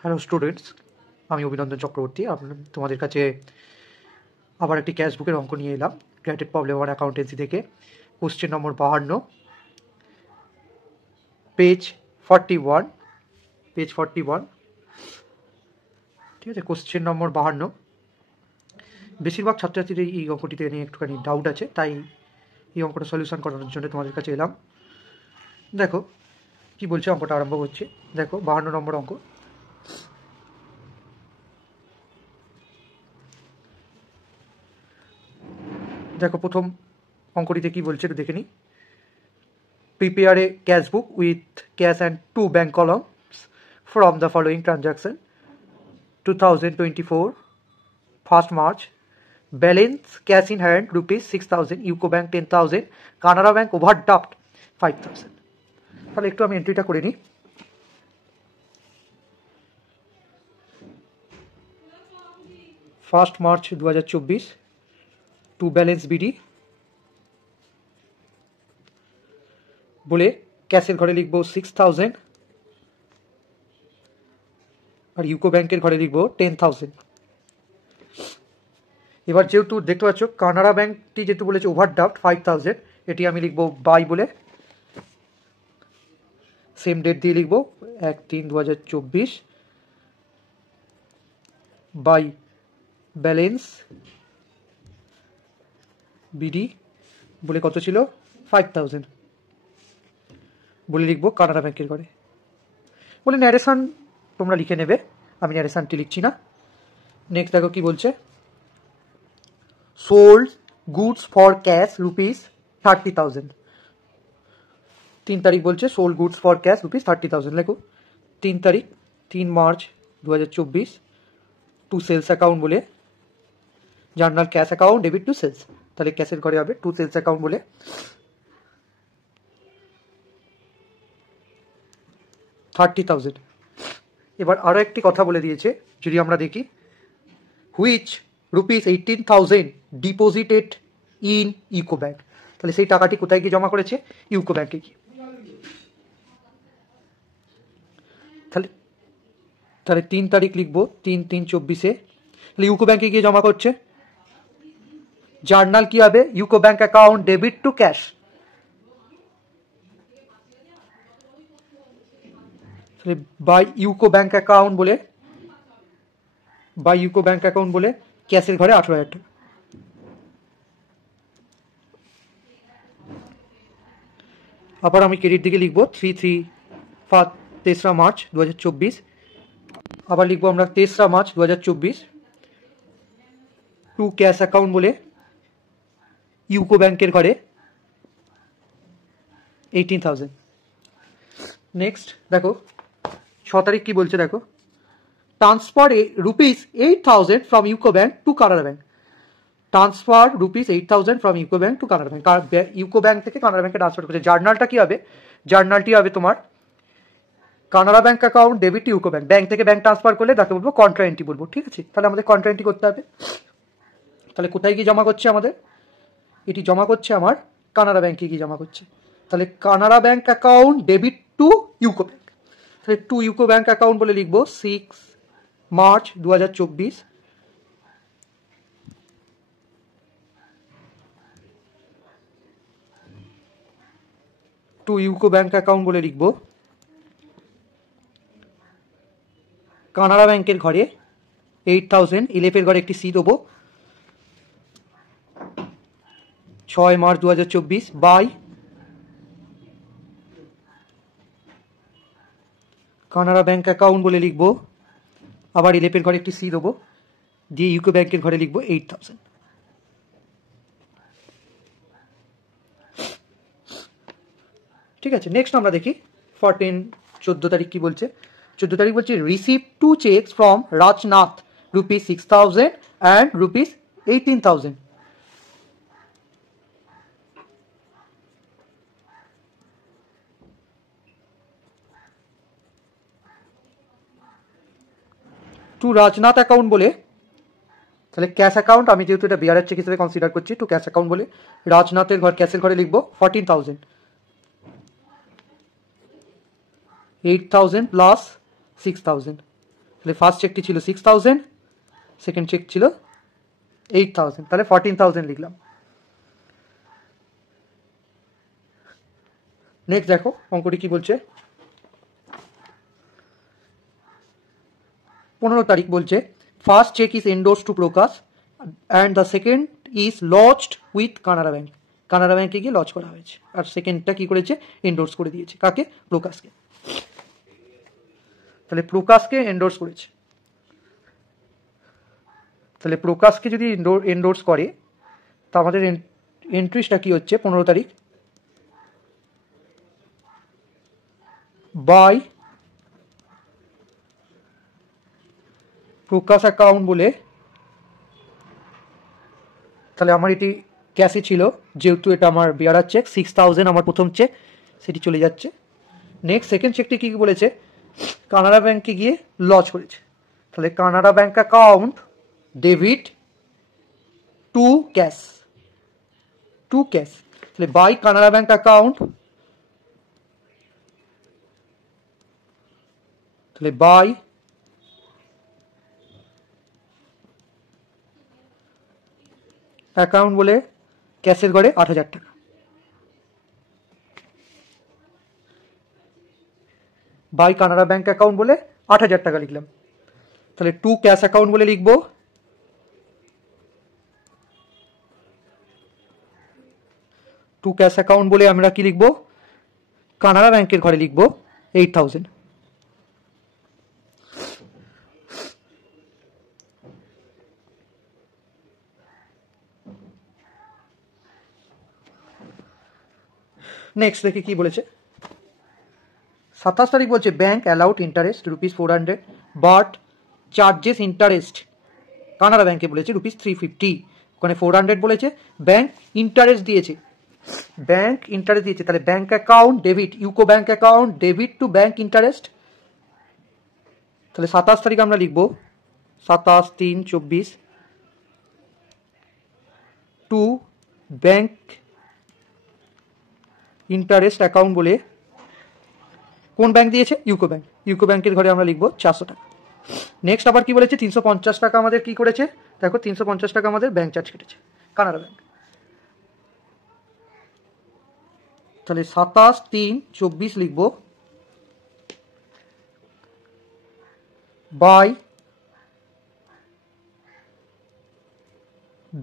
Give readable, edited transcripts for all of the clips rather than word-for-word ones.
Hello students, আমি অভিনন্দন চক্রবর্তী তোমাদের কাছে আবার একটি ক্যাশ বুকের অঙ্ক নিয়ে এলাম গ্র্যাটেড প্রবলেম ওয়ান অ্যাকাউন্টেন্সি থেকে। কোশ্চেন নম্বর 52, পেজ 41, ঠিক আছে। Question number 52। বেশিরভাগ ছাত্রছাত্রীদের এই অঙ্কটিতে নিয়ে একটুখানি ডাউট আছে, তাই এই অঙ্কটা সলিউশন করানোর জন্য তোমাদের কাছে এলাম। দেখো কি বলছে, অঙ্কটা আরম্ভ করছে। দেখো 52 নম্বর অঙ্ক। দেখো প্রথম অঙ্কটিতে কি বলছে একটু দেখে নিই। Prepare a cash book with cash and 2 bank columns from the following transaction: 2024 1st March, balance cash in hand rupees 6,000, UCO Bank 10,000, Canara Bank overdraft 5,000। তাহলে একটু আমি এন্ট্রিটা করে নিই। First March 2024, to balance BD বলে ক্যাশের ঘরে লিখব 6,000 আর ইউকো ব্যাংকের ঘরে লিখব 10,000। এবার যেহেতু দেখতে পাচ্ছ কানাড়া ব্যাংকটি যেহেতু বলেছে ওভারড্রাফট 5,000, এটি আমি লিখব বাই বলে, সেম ডেট দিয়ে লিখব 1/3/2024 বাই ব্যালেন্স বিডি বলে কত ছিল 5,000 বলে লিখব কানাড়া ব্যাংকের ঘরে বলে। ন্যারেশন তোমরা লিখে নেবে, আমি ন্যারেশনটি লিখছি না। নেক্সট দেখো কি বলছে, sold goods for cash rupees 30,000। 3 তারিখ বলছে sold goods for cash rupees 30,000। লেখো 3 তারিখ 3 মার্চ 2024, টু সেলস অ্যাকাউন্ট বলে, journal cash account debit to sales, তাহলে ক্যাশের ঘরে হবে টু সেলস অ্যাকাউন্ট বলে 30,000। এবার আরও একটি কথা বলে দিয়েছে, যদি আমরা দেখি, which rupees 18,000 deposited in UCO bank, তাহলে সেই টাকাটি কোথায় গিয়ে জমা করেছে? ইউকো ব্যাংকে গিয়ে। তাহলে 3 তারিখ লিখবো 3/3/24, তাহলে ইউকো ব্যাংকে গিয়ে জমা করছে। জার্নাল কি হবে? UCO bank account debit to cash, by UCO bank account বলে ক্যাশের ঘরে 18,000 টাকা। আবার আমি ক্রেডিট দিকে লিখবো 3 মার্চ 2024, আবার লিখবো আমরা 3 মার্চ 2024 টু ক্যাশ অ্যাকাউন্ট বলে ইউকো ব্যাংকের ঘরে 18,000। নেক্সট দেখো 6 তারিখ কি বলছে, দেখো, transfer rupees 8,000 from UCO bank to Canara bank. Transfer rupees 8,000 from UCO bank to Canara bank, UCO bank থেকে কানাড়া ব্যাংকে ট্রান্সফার করছে। জার্নালটা কি হবে? জার্নালটি হবে তোমার Canara bank account debit to UCO bank, bank থেকে ব্যাংক ট্রান্সফার করলে তাকে বলবো কন্ট্রা এন্ট্রি বলবো, ঠিক আছে। তাহলে আমাদের কন্ট্রা এন্ট্রি করতে হবে। তাহলে কোথায় গিয়ে জমা করছে আমাদের? এটি জমা করছে আমার কানাড়া ব্যাংকে গিয়ে জমা করছে। তাহলে Canara bank account debit to UCO bank, তাহলে টু ইউকো ব্যাংক অ্যাকাউন্ট বলে লিখবো 6 March 2024 to UCO bank account বলে লিখবো কানাড়া ব্যাংকের ঘরে 8,000, এলএফের ঘরে একটি সি দেবো 6 March 2024 by Canara bank account বলে লিখবো, আবার এলএফের ঘরে একটি সি দেবো দিয়ে ইউকো ব্যাংকের ঘরে লিখবো 8,000। ঠিক আছে। নেক্সট আমরা দেখি 14 তারিখ কি বলছে। 14 তারিখ বলছে receive two cheques from Rajnath rupees 6,000 and rupees 18,000। To Rajnath account বলে, তাহলে ক্যাশ অ্যাকাউন্ট, আমি যেহেতু এটা বিয়ারের চেক হিসেবে কনসিডার করছি, টু ক্যাশ অ্যাকাউন্ট বলে রাজনাথের ঘর ক্যাশের ঘরে লিখবো 14,000, 8,000 প্লাস 6,000 তাহলে ফার্স্ট চেকটি ছিল 6,000, সেকেন্ড চেক ছিল 8,000, তাহলে 14,000 লিখলাম। নেক্সট দেখো অঙ্কটি কি বলছে। 15 তারিখ বলছে first cheque is endorse to Prakash and the second is lodged with Canara bank. Canara ব্যাংকে গিয়ে লজ করা হয়েছে, আর সেকেন্ডটা কি করেছে, এন্ডোর্স করে দিয়েছে। কাকে? প্রকাশকে। তাহলে প্রকাশকে এন্ডোর্স করেছে। তাহলে প্রকাশকে যদি এন্ডোর্স করে তা আমাদের এন্ট্রিসটা কি হচ্ছে, 15 তারিখ বাই প্রকাশ অ্যাকাউন্ট বলে, তাহলে আমার এটি ক্যাশে ছিল, যেহেতু এটা আমার বিয়ারার চেক, 6,000 আমার প্রথম চেক, সেটি চলে যাচ্ছে। নেক্সট সেকেন্ড চেকটি কী বলেছে, কানাড়া ব্যাংকে গিয়ে লজ করেছে। তাহলে Canara bank account debit to cash, to cash, তাহলে বাই কানাড়া ব্যাংক অ্যাকাউন্ট, তাহলে বাই অ্যাকাউন্ট বলে ক্যাশের ঘরে 8,000 টাকা, বাই কানাড়া ব্যাংক অ্যাকাউন্ট বলে 8,000 টাকা লিখলাম। তাহলে টু ক্যাশ অ্যাকাউন্ট বলে লিখবো, টু ক্যাশ অ্যাকাউন্ট বলে আমরা কি লিখবো, কানাড়া ব্যাংকের ঘরে লিখবো 8,000। নেক্সট দেখি কি বলেছে। 27 তারিখ বলছে bank allowed interest ₹400 but charges interest, Canara ব্যাংকে বলেছে ₹350, ওখানে 400 বলেছে, ব্যাংক ইন্টারেস্ট দিয়েছে, ব্যাংক ইন্টারেস্ট দিয়েছে। তাহলে bank account debit, UCO bank account debit to bank interest. তাহলে 27 তারিখ আমরা লিখবো 27/3/24 টু ব্যাংক ইন্টারেস্ট অ্যাকাউন্ট বলে, কোন ব্যাংক দিয়েছে, ইউকো ব্যাংক, ইউকো ব্যাংকের ঘরে আমরা লিখবো 400 টাকা। নেক্সট আবার কি বলেছে, 350 টাকা আমাদের কি করেছে, দেখো 350 টাকা আমাদের ব্যাংক চার্জ কেটেছে কানাড়া ব্যাংক। তাহলে 27/3/24 লিখবো বাই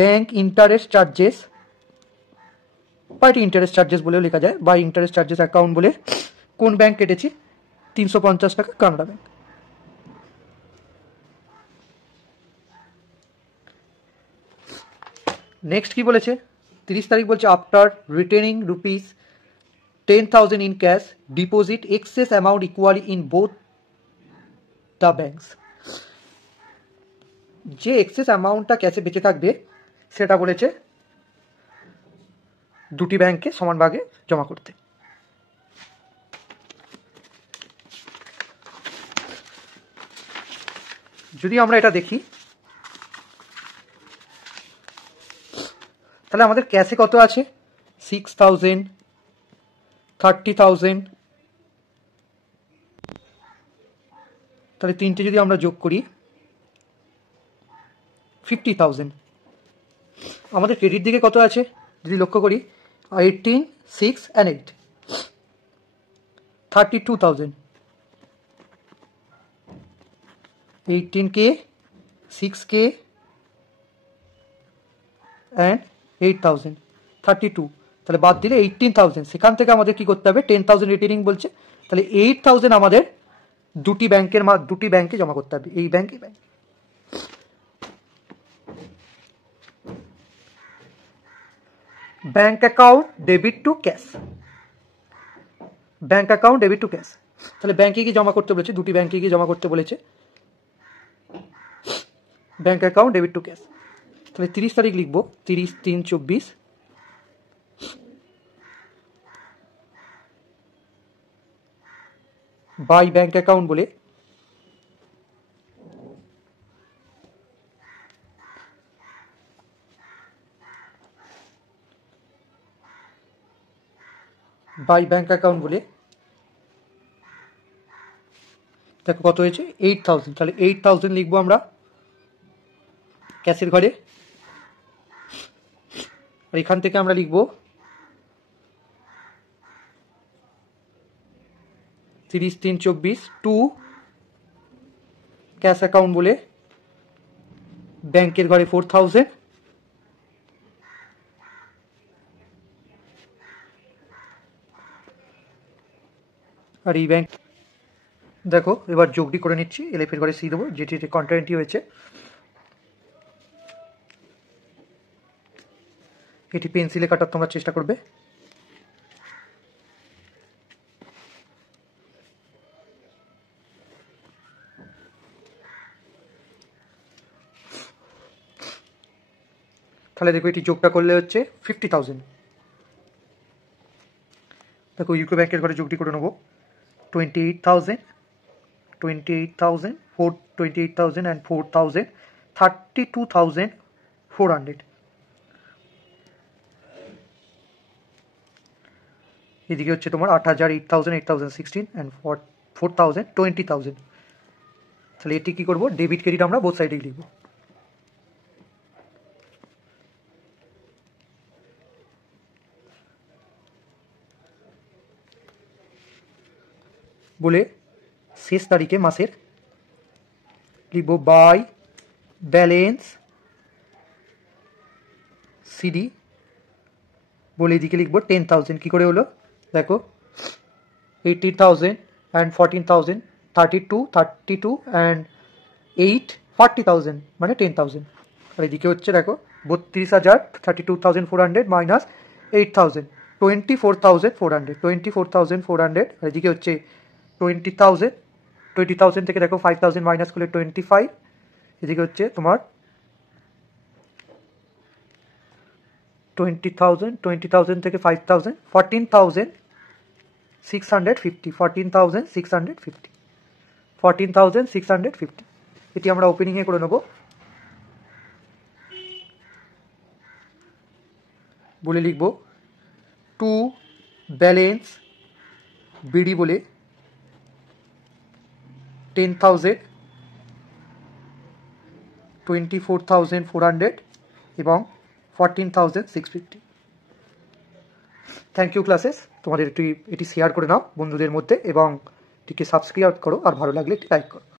ব্যাংক ইন্টারেস্ট চার্জেস, বা এটি ইন্টারেস্ট চার্জেস বলেও লেখা যায়, বাই ইন্টারেস্ট চার্জেস অ্যাকাউন্ট বলে কোন ব্যাংক কেটেছি, 350 টাকা কানাড়া ব্যাংক। নেক্সট কি বলেছে, 30 তারিখ বলছে after retaining ₹10,000 in cash deposit excess amount equally in both the banks. যে এক্সেস অ্যামাউন্টটা ক্যাশে বেঁচে থাকবে সেটা বলেছে দুটি ব্যাংকে সমান ভাগে জমা করতে। যদি আমরা এটা দেখি তাহলে আমাদের ক্যাশে কত আছে, 6,000, 30,000, তাহলে তিনটে যদি আমরা যোগ করি 50,000। আমাদের ক্রেডিট দিকে কত আছে যদি লক্ষ্য করি, 18, 6 and 8, 32,000, 18K, 6K and 8,000, 32, তাহলে বাদ দিলে 18,000, সেখান থেকে আমাদের কি করতে হবে, 10,000 রিটেনিং বলছে, তাহলে 8,000 আমাদের দুটি ব্যাংকে জমা করতে হবে, এই ব্যাংক, এই bank. Bank account debit to cash, bank account debit to cash, তাহলে ব্যাংকে গিয়ে জমা করতে বলেছে, দুটি ব্যাংকে গিয়ে জমা করতে বলেছে, bank account debit to cash. তাহলে 30 তারিখ লিখবো 30/3/24 বাই ব্যাংক অ্যাকাউন্ট বলে দেখো কত হয়েছে 8000, তাহলে 8000 লিখবো আমরা ক্যাশের ঘরে। আর এখান থেকে আমরা লিখবো 30/3/24 টু ক্যাশ অ্যাকাউন্ট বলে ব্যাংকের ঘরে 4000। আর এই ব্যাংক দেখো এবার যোগটি করে নিচ্ছি, এলএফ এর ঘরে সি দেবো, যেটি কন্ট্রাক্টই হয়েছে। এটি পেন্সিলে কাটার তোমরা চেষ্টা করবে। তাহলে দেখো এটি যোগটা করলে হচ্ছে 50,000। দেখো ইউকো ব্যাংকের ঘরে যোগটি করে নেবো 28,000 and 4,000 32,400। এদিকে হচ্ছে তোমার 8,000 8,000 8,016 and 4,000 20,000। তাহলে এটি কি করবো, ডেবিট ক্রেডিট আমরা বোথ সাইডেই লিখবো। বলে শেষ তারিখে মাসের লিখবো বাই ব্যালেন্স সিডি বলে এদিকে লিখবো 10,000। কী করে হলো দেখো 80,000 and 14,000 32 32 and 8 40,000 মানে 10,000। আর এদিকে হচ্ছে দেখো 32,000 32,400 মাইনাস 8,000 24,400 24,400। আর এদিকে হচ্ছে 20,000 থেকে দেখো 5,000 মাইনাস করলে 25। এদিকে হচ্ছে তোমার 20,000 থেকে 5,000 14,650 14,650 এটি আমরা ওপেনিংয়ে করে নেব। বলে লিখব টু ব্যালেন্স বিডি বলে 10,000 24,400 এবং 14,650। থ্যাংক ইউ ক্লাসেস, তোমাদের এটি শেয়ার করে নাও বন্ধুদের মধ্যে এবং এটিকে সাবস্ক্রাইব করো, আর ভালো লাগলে এটি লাইক করো।